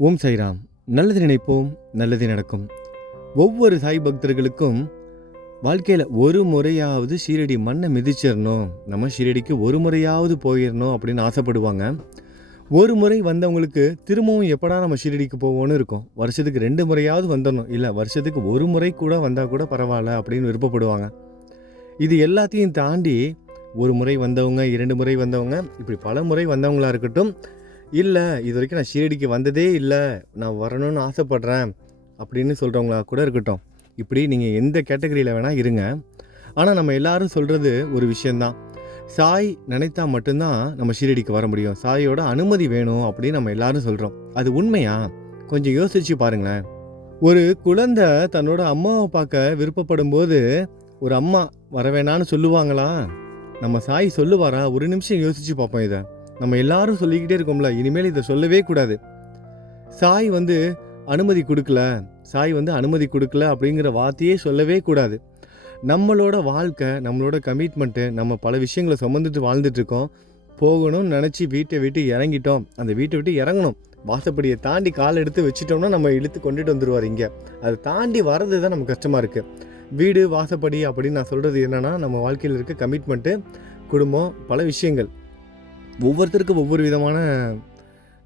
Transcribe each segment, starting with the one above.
ஓம் சைராம் நல்லது நினைப்போம் நல்லது நடக்கும். ஒவ்வொரு சாய் பக்தர்களுக்கும் வாழ்க்கையில் ஒரு முறையாவது ஷீரடி மண்ணை மிதிச்சிடணும். நம்ம ஷீரடிக்கு ஒரு முறையாவது போயிடணும் அப்படின்னு ஆசைப்படுவாங்க. ஒரு முறை வந்தவங்களுக்கு திரும்பவும் எப்படா நம்ம ஷீரடிக்கு போவோன்னு இருக்கும். வருஷத்துக்கு ரெண்டு முறையாவது வந்துடணும். இல்லை வருஷத்துக்கு ஒரு முறை கூட வந்தால் கூட பரவாயில்ல அப்படின்னு விருப்பப்படுவாங்க. இது எல்லாத்தையும் தாண்டி ஒரு முறை வந்தவங்க இரண்டு முறை வந்தவங்க இப்படி பல முறை வந்தவங்களா இருக்கட்டும் இல்லை இது வரைக்கும் நான் ஷீரடிக்கு வந்ததே இல்லை. நான் வரணும்னு ஆசைப்பட்றேன் அப்படின்னு சொல்கிறவங்களா கூட இருக்கட்டும். இப்படி நீங்கள் எந்த கேட்டகரியில் வேணால் இருங்க. ஆனால் நம்ம எல்லாரும் சொல்கிறது ஒரு விஷயந்தான் சாய் நினைத்தா மட்டும்தான் நம்ம ஷீரடிக்கு வர முடியும். சாயோட அனுமதி வேணும் அப்படின்னு நம்ம எல்லாரும் சொல்கிறோம் அது உண்மையா? கொஞ்சம் யோசிச்சு பாருங்களேன். ஒரு குழந்தை தன்னோட அம்மாவை பார்க்க விருப்பப்படும் போது ஒரு அம்மா வரவேணான்னு சொல்லுவாங்களா? நம்ம சாய் சொல்லுவாரா? ஒரு நிமிஷம் யோசிச்சு பார்ப்போம் இதை. நம்ம எல்லாரும் சொல்லிக்கிட்டே இருக்கோம்ல இனிமேல் இதை சொல்லவே கூடாது. சாய் வந்து அனுமதி கொடுக்கல சாய் வந்து அனுமதி கொடுக்கல அப்படிங்கிற வார்த்தையே சொல்லவே கூடாது. நம்மளோட வாழ்க்கை நம்மளோட கமிட்மெண்ட்டு நம்ம பல விஷயங்களை சுமந்துட்டு வாழ்ந்துட்டு இருக்கோம். போகணும்னு நினச்சி வீட்டை விட்டு இறங்கிட்டோம். அந்த வீட்டை விட்டு இறங்கணும். வாசப்படியை தாண்டி கால் எடுத்து வச்சிட்டோம்னா நம்ம இழுத்து கொண்டுட்டு வந்துடுவார் இங்கே. அதை தாண்டி வர்றது தான் நமக்கு கஷ்டமாக இருக்குது வீடு வாசப்படி அப்படின்னு நான் சொல்கிறது என்னென்னா நம்ம வாழ்க்கையில் இருக்க கமிட்மெண்ட்டு குடும்பம் பல விஷயங்கள். ஒவ்வொருத்தருக்கும் ஒவ்வொரு விதமான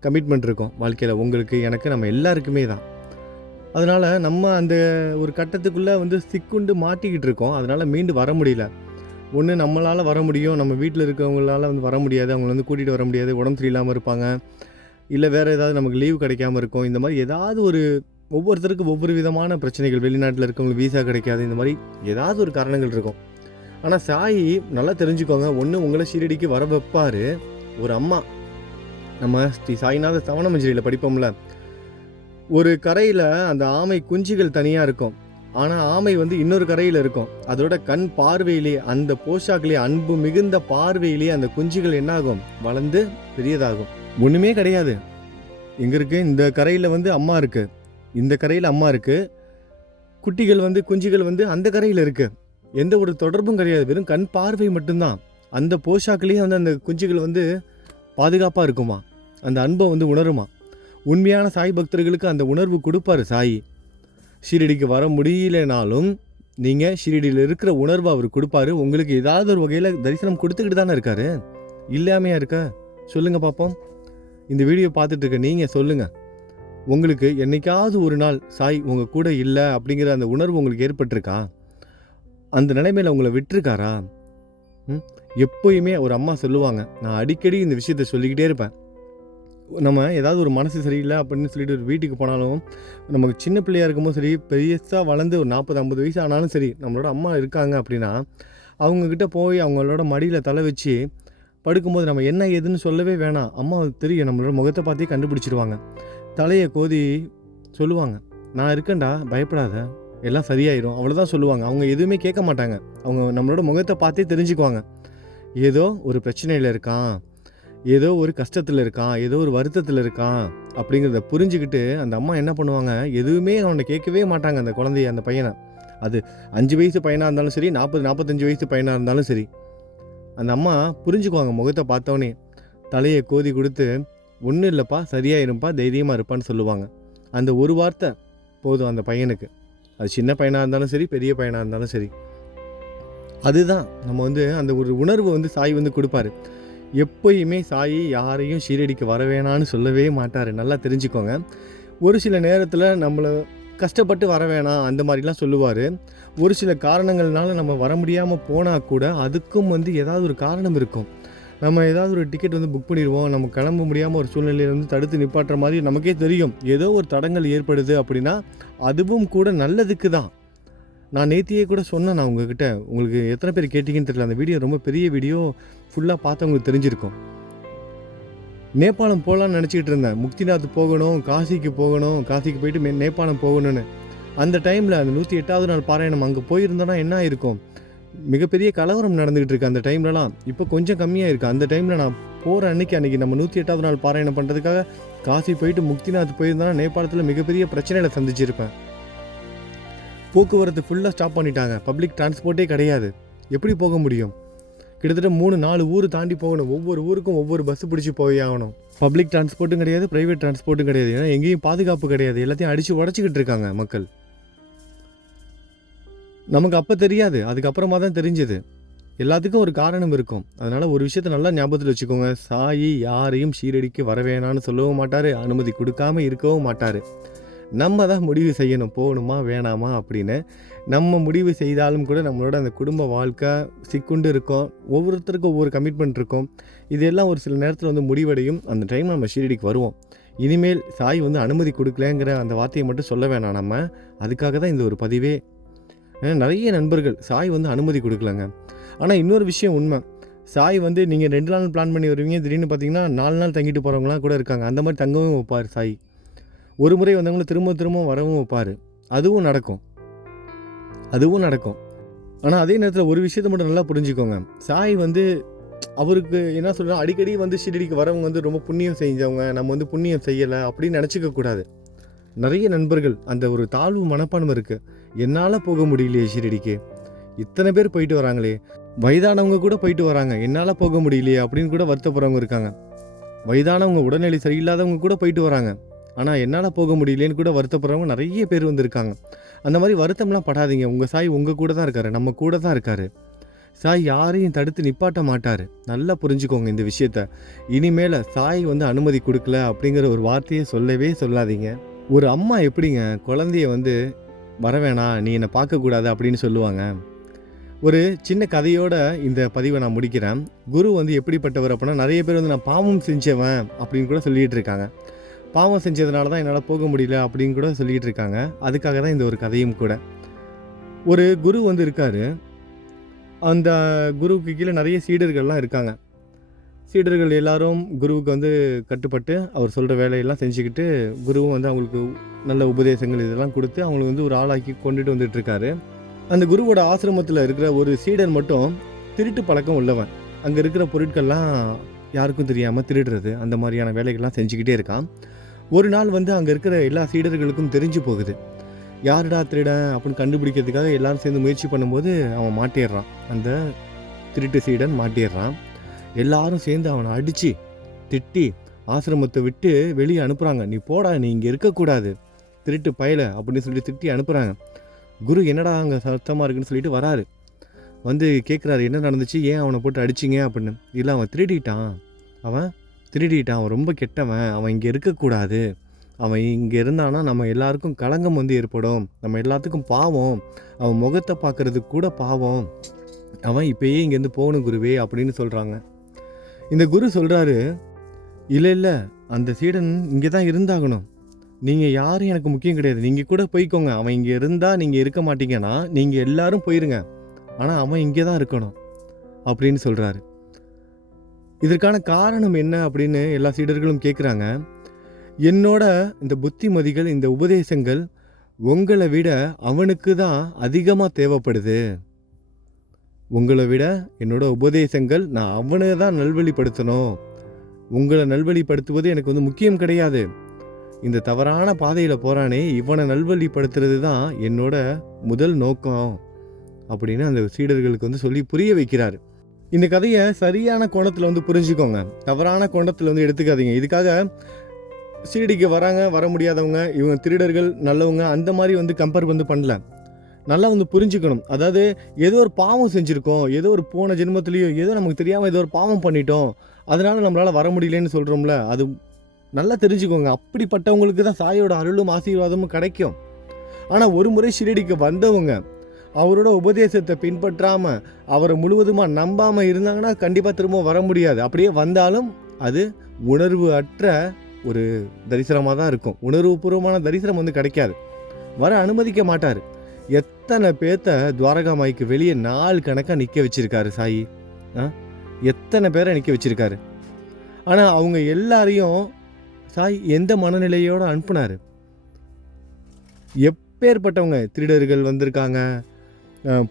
கமிட்மெண்ட் இருக்கும் வாழ்க்கையில். உங்களுக்கு எனக்கு நம்ம எல்லாருக்குமே தான். அதனால் நம்ம அந்த ஒரு கட்டத்துக்குள்ளே வந்து சிக்குண்டு மாட்டிக்கிட்டு இருக்கோம். அதனால் மீண்டு வர முடியல. ஒன்று நம்மளால் வர முடியும். நம்ம வீட்டில் இருக்கவங்களால வந்து வர முடியாது. அவங்கள வந்து கூட்டிகிட்டு வர முடியாது. உடம்பு சரியில்லாமல் இருப்பாங்க. இல்லை வேறு ஏதாவது நமக்கு லீவு கிடைக்காம இருக்கும். இந்த மாதிரி ஏதாவது ஒரு ஒவ்வொருத்தருக்கும் ஒவ்வொரு விதமான பிரச்சனைகள். வெளிநாட்டில் இருக்கவங்களுக்கு வீசா கிடைக்காது. இந்த மாதிரி ஏதாவது ஒரு காரணங்கள் இருக்கும். ஆனால் சாய் நல்லா தெரிஞ்சுக்கோங்க. ஒன்று உங்களை ஷீரடிக்கு வர வைப்பார். ஒரு அம்மா. நம்ம ஸ்ரீ சாய்நாத சவணமஞ்சரியில் படிப்போம்ல. ஒரு கரையில் அந்த ஆமை குஞ்சுகள் தனியாக இருக்கும். ஆனால் ஆமை வந்து இன்னொரு கரையில் இருக்கும். அதோட கண் பார்வையிலே அந்த போஷாக்கிலே அன்பு மிகுந்த பார்வையிலே அந்த குஞ்சுகள் என்னாகும்? வளர்ந்து பெரியதாகும். ஒன்றுமே கிடையாது. எங்கே இருக்கு? இந்த கரையில் வந்து அம்மா இருக்குது இந்த கரையில் அம்மா இருக்குது குட்டிகள் வந்து குஞ்சுகள் வந்து அந்த கரையில் இருக்குது எந்த ஒரு தொடர்பும் கிடையாது. வெறும் கண் பார்வை மட்டும்தான். அந்த போஷாக்கிலேயே வந்து அந்த குஞ்சுகள் வந்து பாதுகாப்பாக இருக்குமா? அந்த அன்பை வந்து உணருமா? உண்மையான சாய் பக்தர்களுக்கு அந்த உணர்வு கொடுப்பாரு சாய். ஷீரடிக்கு வர முடியலனாலும் நீங்கள் ஷீரடியில் இருக்கிற உணர்வை அவர் கொடுப்பாரு. உங்களுக்கு ஏதாவது ஒரு வகையில் தரிசனம் கொடுத்துக்கிட்டு தானே இருக்காரு? இல்லாமையா இருக்க? சொல்லுங்கள் பார்ப்போம் இந்த வீடியோ பார்த்துட்டு இருக்க நீங்கள் சொல்லுங்கள் உங்களுக்கு என்னைக்காவது ஒரு நாள் சாய் உங்கள் கூட இல்லை அப்படிங்கிற அந்த உணர்வு உங்களுக்கு ஏற்பட்டிருக்கா? அந்த நிலைமையில் உங்களை விட்டுருக்காரா? எப்போயுமே ஒரு அம்மா சொல்லுவாங்க நான் அடிக்கடி இந்த விஷயத்த சொல்லிக்கிட்டே இருப்பேன். நம்ம ஏதாவது ஒரு மனசு சரியில்லை அப்படின்னு சொல்லிட்டு ஒரு வீட்டுக்கு போனாலும் நமக்கு சின்ன பிள்ளையாக இருக்கும்போது சரி பெரியசாக வளர்ந்து ஒரு நாற்பது ஐம்பது வயசு ஆனாலும் சரி நம்மளோட அம்மா இருக்காங்க அப்படின்னா அவங்கக்கிட்ட போய் அவங்களோட மடியில் தலை வச்சு படுக்கும்போது நம்ம என்ன ஏதுன்னு சொல்லவே வேணாம். அம்மா தெரியும் நம்மளோட முகத்தை பார்த்தே கண்டுபிடிச்சிருவாங்க. தலையை கோதி சொல்லுவாங்க நான் இருக்கேன்டா பயப்படாத. எல்லாம் சரியாயிடும் அவ்வளோதான் சொல்லுவாங்க. அவங்க எதுவுமே கேட்க மாட்டாங்க. அவங்க நம்மளோட முகத்தை பார்த்தே தெரிஞ்சுக்குவாங்க. ஏதோ ஒரு பிரச்சனையில் இருக்கான். ஏதோ ஒரு கஷ்டத்தில் இருக்கான். ஏதோ ஒரு வருத்தத்தில் இருக்கான். அப்படிங்கிறத புரிஞ்சுக்கிட்டு அந்த அம்மா என்ன பண்ணுவாங்க? எதுவுமே அவனை கேட்கவே மாட்டாங்க அந்த குழந்தைய அந்த பையனை. அது அஞ்சு வயசு பையனாக இருந்தாலும் சரி நாற்பது நாற்பத்தஞ்சு வயசு பையனாக இருந்தாலும் சரி. அந்த அம்மா புரிஞ்சுக்குவாங்க முகத்தை பார்த்தோன்னே தலையை கோதி கொடுத்து ஒன்றும் இல்லைப்பா சரியாயிரும்ப்பா தைரியமாக இருப்பான்னு சொல்லுவாங்க. அந்த ஒரு வார்த்தை போதும் அந்த பையனுக்கு. அது சின்ன பையனாக இருந்தாலும் சரி பெரிய பையனாக இருந்தாலும் சரி. அதுதான். நம்ம வந்து அந்த ஒரு உணர்வு வந்து சாய் வந்து கொடுப்பாரு. எப்பயுமே சாயி யாரையும் சீரடிக்க வரவேணான்னு சொல்லவே மாட்டார். நல்லா தெரிஞ்சுக்கோங்க. ஒரு சில நேரத்தில் நம்மளை கஷ்டப்பட்டு வர வேணாம் அந்த மாதிரிலாம் சொல்லுவார். ஒரு சில காரணங்கள்னால நம்ம வர முடியாமல் போனால் கூட அதுக்கும் வந்து ஏதாவது ஒரு காரணம் இருக்கும். நம்ம ஏதாவது ஒரு டிக்கெட் வந்து புக் பண்ணிடுவோம். நம்ம கிளம்ப முடியாமல் ஒரு சூழ்நிலையிலேருந்து தடுத்து நிப்பாட்டுற மாதிரி நமக்கே தெரியும். ஏதோ ஒரு தடங்கள் ஏற்படுது அப்படின்னா அதுவும் கூட நல்லதுக்கு தான். நான் நேத்தியே கூட சொன்னேன் நான் உங்ககிட்ட. உங்களுக்கு எத்தனை பேர் கேட்டிங்கன்னு தெரியல. அந்த வீடியோ ரொம்ப பெரிய வீடியோ. ஃபுல்லாக பார்த்தவங்களுக்கு தெரிஞ்சிருக்கும். நேபாளம் போகலான்னு நினச்சிக்கிட்டு இருந்தேன். முக்திநாத் போகணும் காசிக்கு போகணும் காசிக்கு போயிட்டு மே- நேபாளம் போகணும்னு. அந்த டைமில் அந்த நூற்றி எட்டாவது நாள் பாராயணம் அங்கே போயிருந்தோன்னா என்ன ஆயிருக்கும்? மிகப்பெரிய கலவரம் நடந்துகிட்டு இருக்கு அந்த டைம்லலாம் இப்போ கொஞ்சம் கம்மியாக இருக்குது அந்த டைமில் நான் போகிற அன்னைக்கு அன்றைக்கி நம்ம நூற்றி எட்டாவது நாள் பாராயணம் பண்ணுறதுக்காக காசி போயிட்டு முக்திநாத் போயிருந்தாலும் நேபாளத்தில் மிகப்பெரிய பிரச்சனைகளை சந்திச்சிருப்பேன். போக்குவரத்து ஃபுல்லாக ஸ்டாப் பண்ணிட்டாங்க. பப்ளிக் டிரான்ஸ்போர்ட்டே கிடையாது. எப்படி போக முடியும்? கிட்டத்தட்ட மூணு நாலு ஊர் தாண்டி போகணும். ஒவ்வொரு ஊருக்கும் ஒவ்வொரு பஸ் பிடிச்சி போய் ஆகணும். பப்ளிக் டிரான்ஸ்போர்ட்டும் கிடையாது ப்ரைவேட் டிரான்ஸ்போர்ட்டும் கிடையாது. ஏன்னா எங்கேயும் பாதுகாப்பு கிடையாது. எல்லாத்தையும் அடித்து உடச்சிக்கிட்டு இருக்காங்க மக்கள். நமக்கு அப்போ தெரியாது. அதுக்கப்புறமா தான் தெரிஞ்சது. எல்லாத்துக்கும் ஒரு காரணம் இருக்கும். அதனால் ஒரு விஷயத்த நல்லா ஞாபகத்தில் வச்சுக்கோங்க. சாயி யாரையும் ஷீரடிக்கு வர வேணான்னு சொல்லவும் மாட்டார். அனுமதி கொடுக்காம இருக்கவும் மாட்டார். நம்ம தான் முடிவு செய்யணும். போகணுமா வேணாமா அப்படின்னு. நம்ம முடிவு செய்தாலும் கூட நம்மளோட அந்த குடும்ப வாழ்க்கை சிக்குண்டு இருக்கும். ஒவ்வொருத்தருக்கும் ஒவ்வொரு கமிட்மெண்ட் இருக்கும். இதெல்லாம் ஒரு சில நேரத்தில் வந்து முடிவடையும். அந்த டைம் நம்ம ஷீரடிக்கு வருவோம். இனிமேல் சாய் வந்து அனுமதி கொடுக்கலங்கிற அந்த வார்த்தையை மட்டும் சொல்ல வேணாம் நம்ம. அதுக்காக தான் இந்த ஒரு பதிவே ஏன்னா நிறைய நண்பர்கள் சாய் வந்து அனுமதி கொடுக்கலங்க. ஆனால் இன்னொரு விஷயம் உண்மை. சாய் வந்து நீங்கள் ரெண்டு நாள் பிளான் பண்ணி வருவீங்க திடீர்னு பார்த்தீங்கன்னா நாலு நாள் தங்கிட்டு போகிறவங்களாம் கூட இருக்காங்க. அந்த மாதிரி தங்கவும் வைப்பார் சாய். ஒரு முறை வந்தவங்களும் திரும்ப திரும்ப வரவும் வைப்பார். அதுவும் நடக்கும். அதுவும் நடக்கும். ஆனால் அதே நேரத்தில் ஒரு விஷயத்தை மட்டும் நல்லா புரிஞ்சுக்கோங்க. சாய் வந்து அவருக்கு என்ன சொல்கிறோம் அடிக்கடி வந்து ஷிரடிக்கு வரவங்க வந்து ரொம்ப புண்ணியம் செஞ்சவங்க நம்ம வந்து புண்ணியம் செய்யலை அப்படின்னு நினச்சிக்க கூடாது. நிறைய நண்பர்கள் அந்த ஒரு தாழ்வு மனப்பான்மை இருக்குது என்னால் போக முடியலையே ஷிரடிக்கு. இத்தனை பேர் போயிட்டு வராங்களே. வயதானவங்க கூட போயிட்டு வராங்க. என்னால் போக முடியலையே அப்படின்னு கூட வருத்தப்படுறவங்க இருக்காங்க. வயதானவங்க உடல்நிலை சரியில்லாதவங்க கூட போயிட்டு வராங்க. ஆனால் என்னால் போக முடியலேன்னு கூட வருத்தப்படுறவங்க நிறைய பேர் வந்திருக்காங்க. அந்த மாதிரி வருத்தம்லாம் படாதீங்க. உங்கள் சாய் உங்கள் கூட தான் இருக்காரு. நம்ம கூட தான் இருக்காரு. சாய் யாரையும் தடுத்து நிப்பாட்ட மாட்டார். நல்லா புரிஞ்சுக்கோங்க இந்த விஷயத்த. இனிமேல் சாய் வந்து அனுமதி கொடுக்கல அப்படிங்கிற ஒரு வார்த்தையை சொல்லவே சொல்லாதீங்க. ஒரு அம்மா எப்படிங்க? குழந்தைய வந்து வரவேணாம் நீ என்னை பார்க்கக்கூடாது அப்படின்னு சொல்லுவாங்க. ஒரு சின்ன கதையோட இந்த பதிவை நான் முடிக்கிறேன். குரு வந்து எப்படிப்பட்டவர் அப்படின்னா நிறைய பேர் வந்து நான் பாவம் செஞ்சவன் அப்படின்னு கூட சொல்லிகிட்டு இருக்காங்க. பாவம் செஞ்சதுனால தான் என்னால் போக முடியல அப்படின்னு கூட சொல்லிகிட்டு இருக்காங்க. அதுக்காக தான் இந்த ஒரு கதையும் கூட. ஒரு குரு வந்து இருக்காரு. அந்த குருவுக்கு கீழே நிறைய சீடர்கள்லாம் இருக்காங்க. சீடர்கள் எல்லாரும் குருவுக்கு வந்து கட்டுப்பட்டு அவர் சொல்கிற வேலையெல்லாம் செஞ்சுக்கிட்டு குருவும் வந்து அவங்களுக்கு நல்ல உபதேசங்கள் இதெல்லாம் கொடுத்து அவங்களுக்கு வந்து ஒரு ஆளாக்கி கொண்டுட்டு வந்துட்டுருக்காரு அந்த குருவோட ஆசிரமத்தில் இருக்கிற ஒரு சீடர் மட்டும் திருட்டு பழக்கம் உள்ளவன். அங்கே இருக்கிற பொருட்கள்லாம் யாருக்கும் தெரியாமல் திருடுறது அந்த மாதிரியான வேலைகள்லாம் செஞ்சுக்கிட்டே இருக்கான். ஒரு நாள் வந்து அங்கே இருக்கிற எல்லா சீடர்களுக்கும் தெரிஞ்சு போகுது. யாருடா திருடன் அப்படின்னு கண்டுபிடிக்கிறதுக்காக எல்லாரும் சேர்ந்து முயற்சி பண்ணும்போது அவன் மாட்டிடுறான். அந்த திருட்டு சீடன் மாட்டிடுறான். எல்லாரும் சேர்ந்து அவனை அடித்து திட்டி ஆசிரமத்தை விட்டு வெளியே அனுப்புகிறாங்க நீ போடா நீ இங்கே இருக்கக்கூடாது. திருட்டு பயல அப்படின்னு சொல்லி திட்டி அனுப்புகிறாங்க குரு என்னடா அங்கே சத்தமாக இருக்குன்னு சொல்லிட்டு வராரு. வந்து கேட்குறாரு என்ன நடந்துச்சு? ஏன் அவனை போட்டு அடிச்சிங்க? அப்படின்னு. இல்லை அவன் திருடிட்டான். அவன் திருடிட்டான். அவன் ரொம்ப கெட்டவன். அவன் இங்கே இருக்கக்கூடாது. அவன் இங்கே இருந்தானா நம்ம எல்லாருக்கும் களங்கம் வந்து ஏற்படும். நம்ம எல்லாத்துக்கும் பாவம். அவன் முகத்தை பார்க்கறதுக்கு கூட பாவம். அவன் இப்பயே இங்கேருந்து போகணும் குருவே அப்படின்னு சொல்கிறாங்க இந்த குரு சொல்கிறாரு இல்லை இல்லை அந்த சீடன் இங்கே தான் இருந்தாகணும். நீங்கள் யாரும் எனக்கு முக்கியம் கிடையாது. நீங்கள் கூட போய்க்கோங்க. அவன் இங்கே இருந்தால் நீங்கள் இருக்க மாட்டீங்கன்னா நீங்கள் எல்லாரும் போயிருங்க. ஆனால் அவன் இங்கே தான் இருக்கணும். அப்படின்னு சொல்கிறாரு இதற்கான காரணம் என்ன அப்படின்னு எல்லா சீடர்களும் கேட்குறாங்க என்னோட இந்த புத்திமதிகள் இந்த உபதேசங்கள் உங்களை விட அவனுக்கு தான் அதிகமாக தேவைப்படுது. உங்களை விட என்னோட உபதேசங்கள் நான் அவனை தான் நல்வழிப்படுத்தணும். உங்களை நல்வழிப்படுத்துவது எனக்கு வந்து முக்கியம் கிடையாது. இந்த தவறான பாதையில் போகிறானே இவனை நல்வழிப்படுத்துறது தான் என்னோட முதல் நோக்கம் அப்படின்னு அந்த சீடர்களுக்கு வந்து சொல்லி புரிய வைக்கிறார். இந்த கதையை சரியான கோணத்தில் வந்து புரிஞ்சுக்கோங்க. தவறான கோணத்தில் வந்து எடுத்துக்காதீங்க. இதுக்காக சீடிக்கு வராங்க வர முடியாதவங்க இவங்க திருடர்கள் நல்லவங்க அந்த மாதிரி வந்து கம்பேர் வந்து பண்ணல. நல்லா வந்து புரிஞ்சுக்கணும். அதாவது ஏதோ ஒரு பாவம் செஞ்சுருக்கோம். ஏதோ ஒரு போன ஜென்மத்துலேயோ ஏதோ நமக்கு தெரியாமல் ஏதோ ஒரு பாவம் பண்ணிட்டோம். அதனால் நம்மளால் வர முடியலன்னு சொல்கிறோம்ல அது நல்லா தெரிஞ்சுக்கோங்க. அப்படிப்பட்டவங்களுக்கு தான் சாயோட அருளும் ஆசீர்வாதமும் கிடைக்கும். ஆனால் ஒரு முறை ஷிரடிக்கு வந்தவங்க அவரோட உபதேசத்தை பின்பற்றாமல் அவரை முழுவதுமாக நம்பாமல் இருந்தாங்கன்னா கண்டிப்பாக திரும்ப வர முடியாது. அப்படியே வந்தாலும் அது உணர்வு அற்ற ஒரு தரிசனமாக தான் இருக்கும். உணர்வுபூர்வமான தரிசனம் வந்து கிடைக்காது. வர அனுமதிக்க மாட்டார். எத்தனை பேர்த்த துவாரகா மாய்க்கு வெளியே நாள் கணக்காக நிற்க வச்சுருக்காரு சாயி. ஆ? எத்தனை பேரை நிற்க வச்சிருக்காரு? ஆனால் அவங்க எல்லாரையும் சாய் எந்த மனநிலையோடு அனுப்புனார்? எப்பேற்பட்டவங்க திருடர்கள் வந்திருக்காங்க?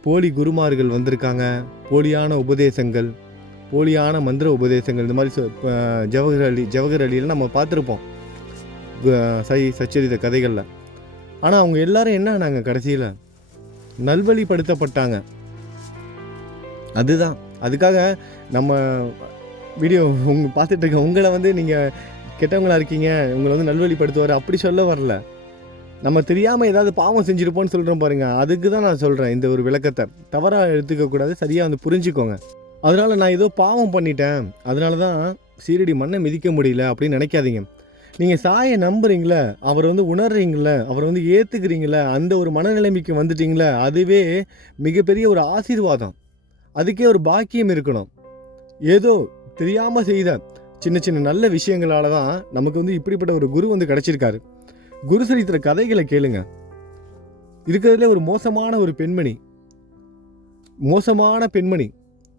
போலி குருமார்கள் வந்திருக்காங்க. போலியான உபதேசங்கள் போலியான மந்திர உபதேசங்கள் இந்த மாதிரி சொ- ஜவஹர் அலி ஜவஹர் அலியில் நம்ம பார்த்துருப்போம். சாய் சை சச்சரித கதைகளில். ஆனால் அவங்க எல்லாரும் என்ன ஆனாங்க கடைசியில்? நல்வழிப்படுத்தப்பட்டாங்க. அதுதான். அதுக்காக நம்ம வீடியோ உங்க பார்த்துட்டு இருக்க உங்களை வந்து நீங்கள் கெட்டவங்களா இருக்கீங்க உங்களை வந்து நல்வழிப்படுத்துவார் அப்படி சொல்ல வரல. நம்ம தெரியாமல் ஏதாவது பாவம் செஞ்சுருப்போம்னு சொல்கிறோம் பாருங்க. அதுக்கு தான் நான் சொல்கிறேன் இந்த ஒரு விளக்கத்தை. தவறாக எடுத்துக்க கூடாது சரியாக வந்து புரிஞ்சுக்கோங்க. அதனால் நான் ஏதோ பாவம் பண்ணிட்டேன். அதனால தான் சீரடி மண்ணை மிதிக்க முடியல அப்படின்னு நினைக்காதீங்க. நீங்கள் சாயை நம்புறீங்களே அவர் வந்து உணர்றீங்களே அவர் வந்து ஏற்றுக்கிறீங்களே அந்த ஒரு மனநிலைமைக்கு வந்துட்டீங்களே அதுவே மிகப்பெரிய ஒரு ஆசீர்வாதம். அதுக்கே ஒரு பாக்கியம் இருக்கணும். ஏதோ தெரியாமல் செய்த சின்ன சின்ன நல்ல விஷயங்களால தான் நமக்கு வந்து இப்படிப்பட்ட ஒரு குரு வந்து கிடச்சிருக்காரு. குரு சரித்திர கதைகளை கேளுங்க. இருக்கிறதுல ஒரு மோசமான ஒரு பெண்மணி. மோசமான பெண்மணி.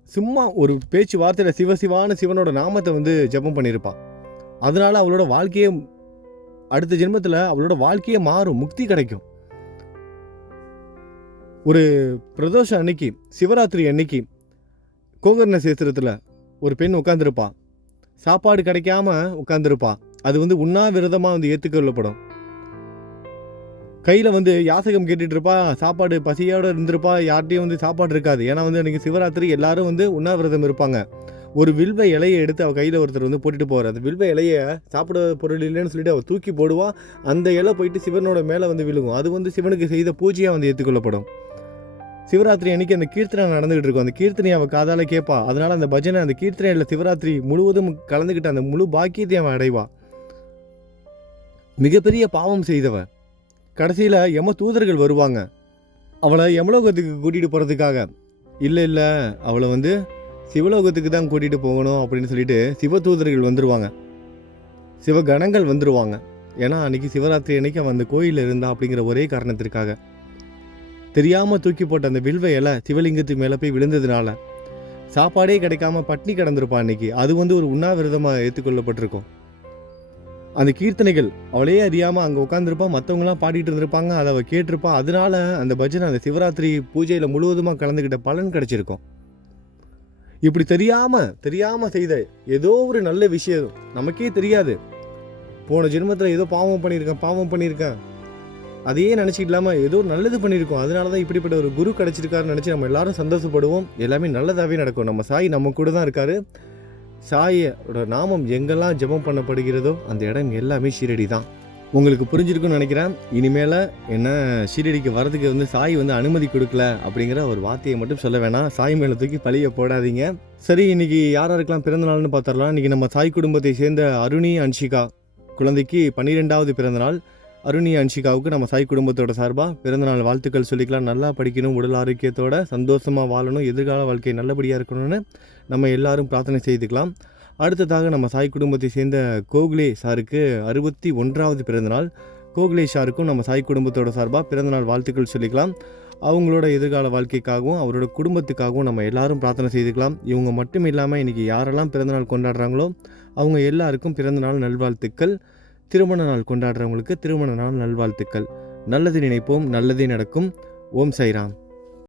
சும்மா ஒரு பேச்சு வார்த்தையில் சிவசிவான சிவனோட நாமத்தை வந்து ஜெபம் பண்ணியிருப்பான் அதனால் அவளோட வாழ்க்கையே அடுத்த ஜென்மத்தில் அவளோட வாழ்க்கையே மாறும் முக்தி கிடைக்கும். ஒரு பிரதோஷம் அன்னைக்கு சிவராத்திரி அன்னைக்கு கோகர்ண சேத்திரத்தில் ஒரு பெண் உட்காந்துருப்பா சாப்பாடு கிடைக்காம உட்காந்துருப்பா அது வந்து உண்ணாவிரதமாக வந்து ஏற்றுக்கொள்ளப்படும் கையில் வந்து யாசகம் கேட்டுட்டு இருப்பா சாப்பாடு பசியோடு இருந்திருப்பா யார்கிட்டையும் வந்து சாப்பாடு இருக்காது. ஏன்னா வந்து அன்றைக்கி சிவராத்திரி எல்லாரும் வந்து உண்ணாவிரதம் இருப்பாங்க. ஒரு வில்வ இலையை எடுத்து அவள் கையில் ஒருத்தர் வந்து போட்டுட்டு போகிறார் அந்த வில்வ இலையை சாப்பிட பொருள் இல்லைன்னு சொல்லிட்டு அவள் தூக்கி போடுவாள் அந்த இலை போயிட்டு சிவனோட மேலே வந்து விழுகும். அது வந்து சிவனுக்கு செய்த பூஜையாக வந்து ஏற்றுக்கொள்ளப்படும் சிவராத்திரி அன்னைக்கு அந்த கீர்த்தனை நடந்துகிட்டு இருக்கும். அந்த கீர்த்தனை அவள் காதால் கேட்பா அதனால் அந்த பஜனை அந்த கீர்த்தனையில் சிவராத்திரி முழுவதும் கலந்துக்கிட்டு அந்த முழு பாக்கியத்தை அவன் அடைவா. மிகப்பெரிய பாவம் செய்தவன் கடைசியில் யம தூதர்கள் வருவாங்க. அவளை யமலோகத்துக்கு கூட்டிகிட்டு போகிறதுக்காக இல்லை இல்லை அவளை வந்து சிவலோகத்துக்கு தான் கூட்டிகிட்டு போகணும் அப்படின்னு சொல்லிட்டு சிவ தூதர்கள் வந்துடுவாங்க சிவகணங்கள் வந்துடுவாங்க ஏன்னா அன்றைக்கி சிவராத்திரி அன்னைக்கு அவன் அந்த கோயிலில் இருந்தா அப்படிங்கிற ஒரே காரணத்திற்காக. தெரியாமல் தூக்கி போட்ட அந்த வில்வ இலை சிவலிங்கத்து மேலே போய் விழுந்ததுனால சாப்பாடே கிடைக்காம பட்னி கிடந்திருப்பான் அன்னைக்கு. அது வந்து ஒரு உண்ணாவிரதமாக ஏற்றுக்கொள்ளப்பட்டிருக்கும். அந்த கீர்த்தனைகள் அவளே அறியாமல் அங்கே உட்காந்துருப்பான் மற்றவங்களாம் பாடிட்டு இருந்திருப்பாங்க அதை அவள் கேட்டிருப்பா. அதனால அந்த பஜனை அந்த சிவராத்திரி பூஜையில் முழுவதுமாக கலந்துக்கிட்ட பலன் கிடச்சிருக்கும். இப்படி தெரியாமல் தெரியாமல் செய்த ஏதோ ஒரு நல்ல விஷயம். நமக்கே தெரியாது. போன ஜென்மத்தில் ஏதோ பாவம் பண்ணியிருக்கேன் பாவம் பண்ணியிருக்கேன். அதையே நினச்சிட்டு இல்லாமல் ஏதோ நல்லது பண்ணியிருக்கோம். அதனால தான் இப்படிப்பட்ட ஒரு குரு கிடச்சிருக்காருன்னு நினச்சி நம்ம எல்லாரும் சந்தோஷப்படுவோம். எல்லாமே நல்லதாகவே நடக்கும். நம்ம சாய் நம்ம கூட தான் இருக்கார். சாயோட நாமம் எங்கெல்லாம் ஜெபம் பண்ணப்படுகிறதோ அந்த இடம் எல்லாமே ஷீரடி தான் உங்களுக்கு புரிஞ்சிருக்குன்னு நினைக்கிறேன். இனிமேல் என்ன ஷீரடிக்கு வரதுக்கு வந்து சாய் வந்து அனுமதி கொடுக்கல அப்படிங்கிற ஒரு வார்த்தையை மட்டும் சொல்ல வேணாம். சாய் மேலே தூக்கி பழிய போடாதீங்க. சரி இன்னைக்கு யார் யாருக்கெல்லாம் பிறந்த நாள்னு பார்த்துடலாம். இன்னைக்கு நம்ம சாய் குடும்பத்தை சேர்ந்த அருணி அன்ஷிகா குழந்தைக்கு பன்னிரெண்டாவது பிறந்த நாள் அருணி அன்ஷிகாவுக்கு நம்ம சாய் குடும்பத்தோட சார்பாக பிறந்தநாள் வாழ்த்துக்கள் சொல்லிக்கலாம். நல்லா படிக்கணும் உடல் ஆரோக்கியத்தோட சந்தோஷமாக வாழணும் எதிர்கால வாழ்க்கை நல்லபடியாக இருக்கணும்னு நம்ம எல்லாரும் பிரார்த்தனை செய்துக்கலாம். அடுத்ததாக நம்ம சாய் குடும்பத்தை சேர்ந்த கோகுலே சாருக்கு அறுபத்தி ஒன்றாவது பிறந்தநாள். கோகுலே சாருக்கும் நம்ம சாய் குடும்பத்தோட சார்பாக பிறந்தநாள் வாழ்த்துக்கள் சொல்லிக்கலாம். அவங்களோட எதிர்கால வாழ்க்கைக்காகவும் அவரோட குடும்பத்துக்காகவும் நம்ம எல்லாரும் பிரார்த்தனை செய்துக்கலாம். இவங்க மட்டும் இல்லாமல் இன்றைக்கி யாரெல்லாம் பிறந்தநாள் கொண்டாடுறாங்களோ அவங்க எல்லாருக்கும் பிறந்தநாள் நல்வாழ்த்துக்கள். திருமண நாள் கொண்டாடுறவங்களுக்கு திருமண நாள் நல்வாழ்த்துக்கள். நல்லது நினைப்போம் நல்லதே நடக்கும். ஓம் சைராம்